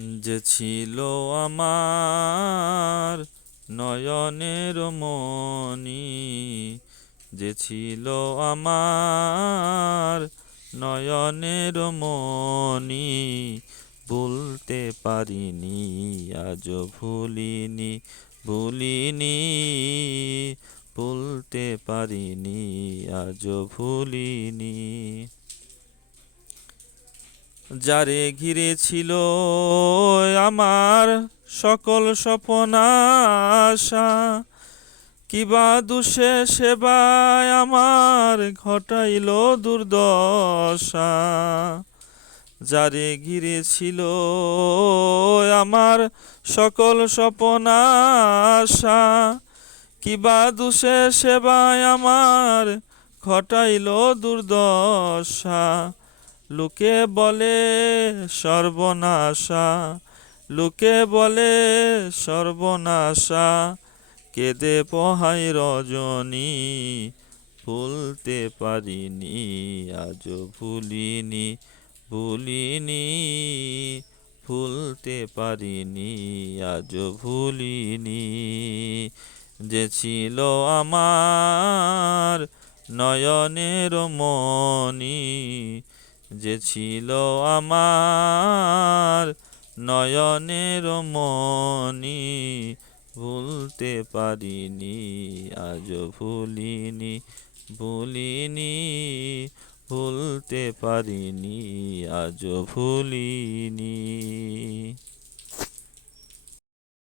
যে ছিল আমার নয়নের মণি, যে ছিল আমার নয়নের মণি, ভুলতে পারিনি আজও ভুলিনি, ভুলিনি, ভুলতে পারিনি আজও ভুলিনি। যারে ঘিরে ছিল আমার সকল স্বপ্ন আশা, কিবা দুষে সেবায় আমার ঘটাইল দুর্দশা। যারে ঘিরে ছিল আমার সকল স্বপ্ন আশা, কিবা দুষে সেবায় আমার ঘটাইল দুর্দশা। লোকে বলে সর্বনাশা, লোকে বলে সর্বনাশা, কেঁদে পোহাই রজনী, ভুলতে পারিনি আজও ভুলিনি, ভুলিনি, ভুলতে পারিনি আজও ভুলিনি। যে ছিল আমার নয়নের মণি, যে ছিল আমার নয়নের মণি, ভুলতে পারিনি আজও ভুলিনি, ভুলিনি, ভুলতে পারিনি আজও ভুলিনি।